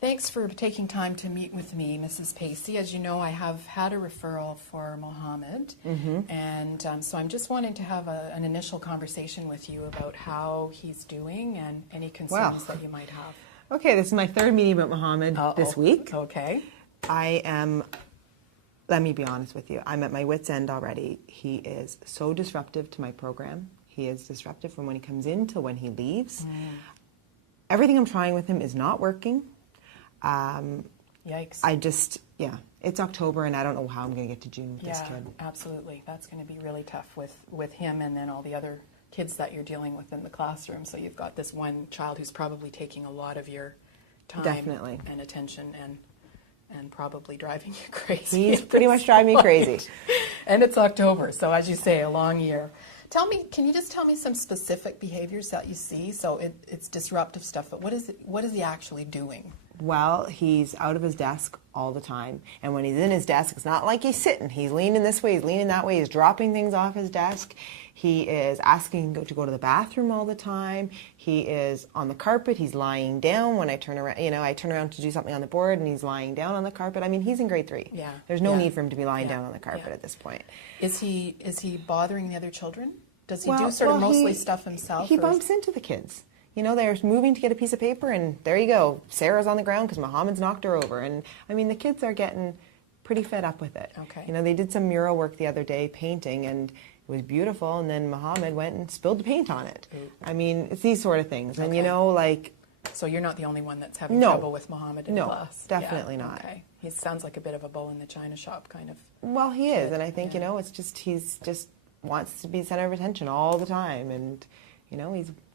Thanks for taking time to meet with me, Mrs. Pacey. As you know, I have had a referral for Mohamed, and so I'm just wanting to have an initial conversation with you about how he's doing and any concerns that you might have. Okay, this is my third meeting about Mohamed this week. Okay. Let me be honest with you, I'm at my wit's end already. He is so disruptive to my program. He is disruptive from when he comes in to when he leaves. Everything I'm trying with him is not working. Yikes. It's October and I don't know how I'm going to get to June with this kid. Absolutely. That's going to be really tough with him and then all the other kids that you're dealing with in the classroom. So you've got this one child who's probably taking a lot of your time and attention and probably driving you crazy. He's pretty much driving me crazy. And it's October, so as you say, a long year. Can you just tell me some specific behaviors that you see? So it's disruptive stuff, but what is he actually doing? Well, he's out of his desk all the time. And when he's in his desk, it's not like he's sitting. He's leaning this way, he's leaning that way, he's dropping things off his desk. He is asking to go to the bathroom all the time. He is on the carpet, he's lying down. When I turn around, I turn around to do something on the board and he's lying down on the carpet. I mean, he's in grade 3. Yeah. There's no need for him to be lying down on the carpet at this point. Is he bothering the other children? Does he do sort of mostly stuff himself? He bumps into the kids. They're moving to get a piece of paper, and there you go. Sarah's on the ground because Mohamed's knocked her over. And, I mean, the kids are getting pretty fed up with it. Okay. They did some mural work the other day, painting, and it was beautiful, and then Mohamed went and spilled the paint on it. I mean, it's these sort of things. And, So you're not the only one that's having trouble with Mohamed in class? No, definitely not. Okay. He sounds like a bit of a bull in the china shop kind of. Well, he is, and I think, it's just, he's just wants to be the center of attention all the time, and... he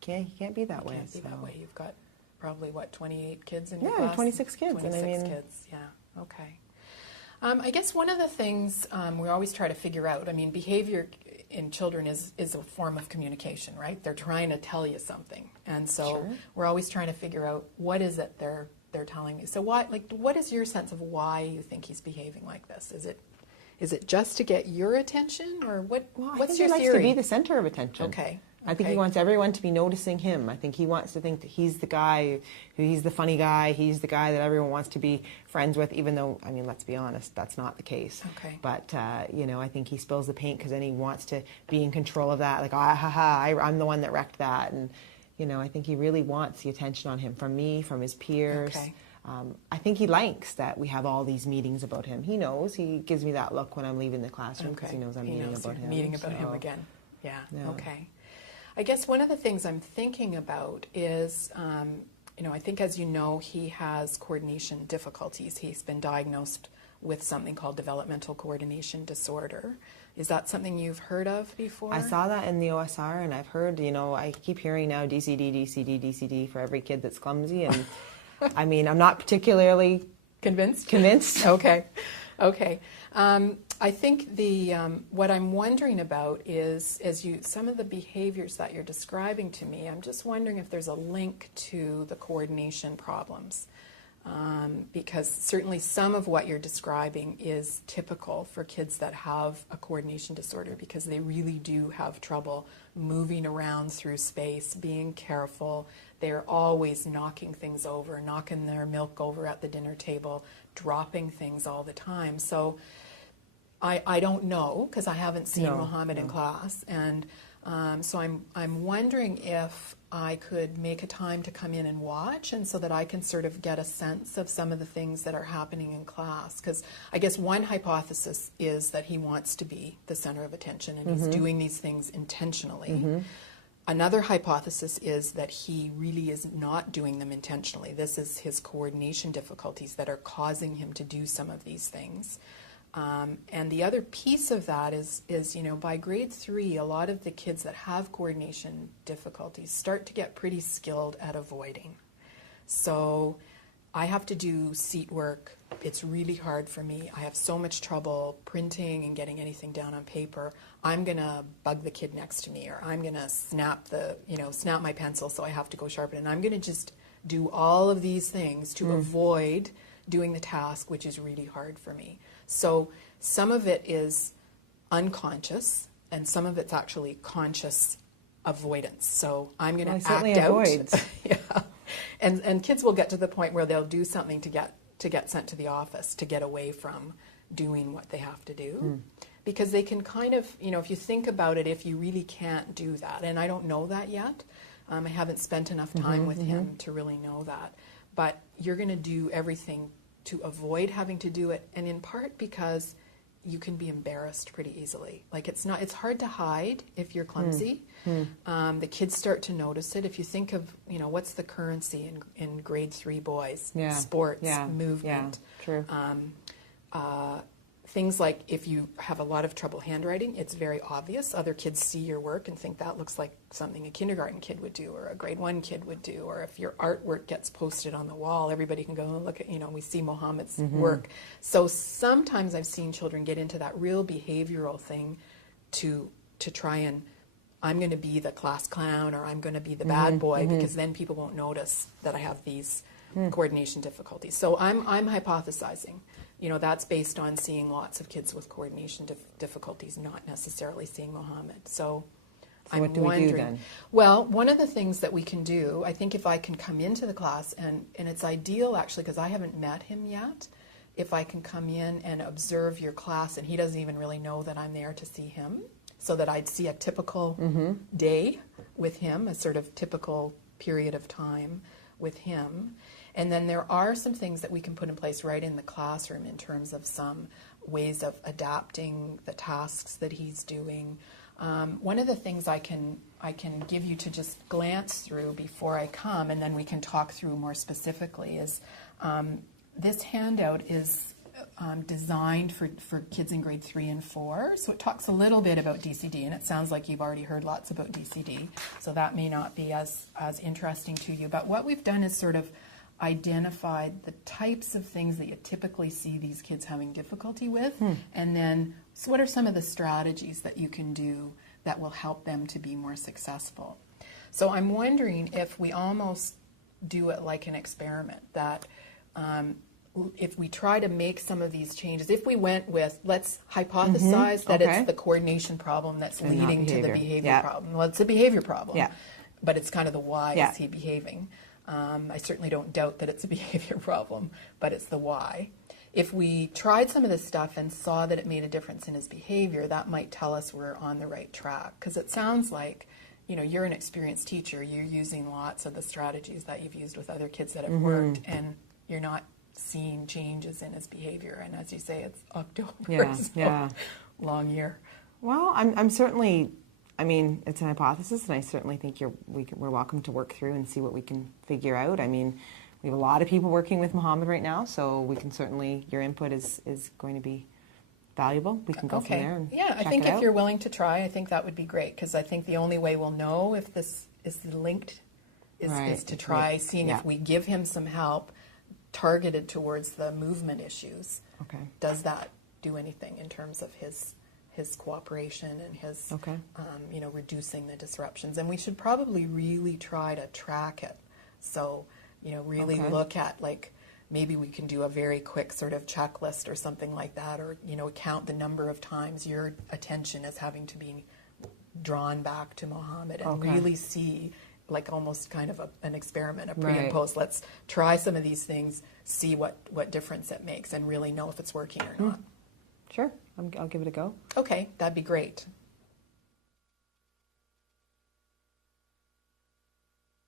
can't be that way. Can't be that way. You've got probably, 28 kids in your class? Yeah, 26 kids. 26 kids, yeah. Okay. I guess one of the things we always try to figure out, behavior in children is a form of communication, right? They're trying to tell you something. And so we're always trying to figure out what is it they're telling me. So what is your sense of why you think he's behaving like this? Is it just to get your attention, or what's your theory? I think he likes to be the center of attention. Okay. I think he wants everyone to be noticing him. I think he wants to think that he's the guy, he's the funny guy, he's the guy that everyone wants to be friends with, even though, let's be honest, that's not the case. Okay. But, I think he spills the paint because then he wants to be in control of that, like, I'm the one that wrecked that. And, I think he really wants the attention on him from me, from his peers. Okay. I think he likes that we have all these meetings about him. He knows. He gives me that look when I'm leaving the classroom because he knows I'm meeting about him. Meeting about him again. Yeah. Okay. I guess one of the things I'm thinking about is, I think, as you know, he has coordination difficulties. He's been diagnosed with something called developmental coordination disorder. Is that something you've heard of before? I saw that in the OSR, and I've heard, I keep hearing now DCD, DCD, DCD for every kid that's clumsy, and I'm not particularly convinced. Okay. I think what I'm wondering about is, some of the behaviors that you're describing to me, I'm just wondering if there's a link to the coordination problems. Because certainly some of what you're describing is typical for kids that have a coordination disorder, because they really do have trouble moving around through space, being careful. They're always knocking things over, knocking their milk over at the dinner table, dropping things all the time. So I don't know, because I haven't seen Mohamed in class, and so I'm wondering if I could make a time to come in and watch, and so that I can sort of get a sense of some of the things that are happening in class. Because I guess one hypothesis is that he wants to be the center of attention, and he's doing these things intentionally. Another hypothesis is that he really is not doing them intentionally. This is his coordination difficulties that are causing him to do some of these things. And the other piece of that is by grade 3, a lot of the kids that have coordination difficulties start to get pretty skilled at avoiding. So I have to do seat work. It's really hard for me. I have so much trouble printing and getting anything down on paper. I'm going to bug the kid next to me, or I'm going to snap my pencil, so I have to go sharpen it. And I'm going to just do all of these things to avoid doing the task, which is really hard for me. So some of it is unconscious, and some of it's actually conscious avoidance. So I'm going to act out. Avoids. Yeah. and kids will get to the point where they'll do something to get sent to the office to get away from doing what they have to do. Because they can kind of, if you think about it, if you really can't do that, and I don't know that yet, I haven't spent enough time with him to really know that, but you're going to do everything to avoid having to do it, and in part because you can be embarrassed pretty easily. Like it's hard to hide if you're clumsy. The kids start to notice it. If you think of, what's the currency in grade 3 boys? Sports, movement. True. Things like if you have a lot of trouble handwriting, it's very obvious. Other kids see your work and think that looks like something a kindergarten kid would do or a grade 1 kid would do. Or if your artwork gets posted on the wall, everybody can go and look at, we see Mohamed's work. So sometimes I've seen children get into that real behavioral thing to try and, I'm going to be the class clown or I'm going to be the bad boy because then people won't notice that I have these coordination difficulties. So I'm hypothesizing. That's based on seeing lots of kids with coordination difficulties, not necessarily seeing Mohamed. So I'm what do we do then? Well, one of the things that we can do, I think if I can come into the class, and it's ideal actually because I haven't met him yet, if I can come in and observe your class and he doesn't even really know that I'm there to see him, so that I'd see a typical day with him, a sort of typical period of time with him. And then there are some things that we can put in place right in the classroom in terms of some ways of adapting the tasks that he's doing. One of the things I can give you to just glance through before I come, and then we can talk through more specifically, is this handout is designed for kids in grade 3 and 4. So it talks a little bit about DCD, and it sounds like you've already heard lots about DCD, so that may not be as interesting to you. But what we've done is sort of identified the types of things that you typically see these kids having difficulty with, and then so what are some of the strategies that you can do that will help them to be more successful. So I'm wondering if we almost do it like an experiment, that if we try to make some of these changes, if we went with, let's hypothesize that it's the coordination problem that's leading to the behavior problem. Well, it's a behavior problem, but it's kind of the why is he behaving. I certainly don't doubt that it's a behavior problem, but it's the why. If we tried some of this stuff and saw that it made a difference in his behavior, that might tell us we're on the right track. Because it sounds like, you're an experienced teacher. You're using lots of the strategies that you've used with other kids that have worked, and you're not seeing changes in his behavior. And as you say, it's October, long year. Well, I'm certainly... it's an hypothesis, and I certainly think we're welcome to work through and see what we can figure out. We have a lot of people working with Mohamed right now, so we can certainly, your input is going to be valuable. We can go from there and I think if you're willing to try, I think that would be great, because I think the only way we'll know if this is linked is to try seeing if we give him some help targeted towards the movement issues. Does that do anything in terms of his cooperation and his, reducing the disruptions? And we should probably really try to track it. So, really look at, like, maybe we can do a very quick sort of checklist or something like that, or, count the number of times your attention is having to be drawn back to Mohamed and really see, like almost kind of an experiment, a pre and post. Let's try some of these things, see what difference it makes, and really know if it's working or not. Sure, I'll give it a go. Okay, that'd be great.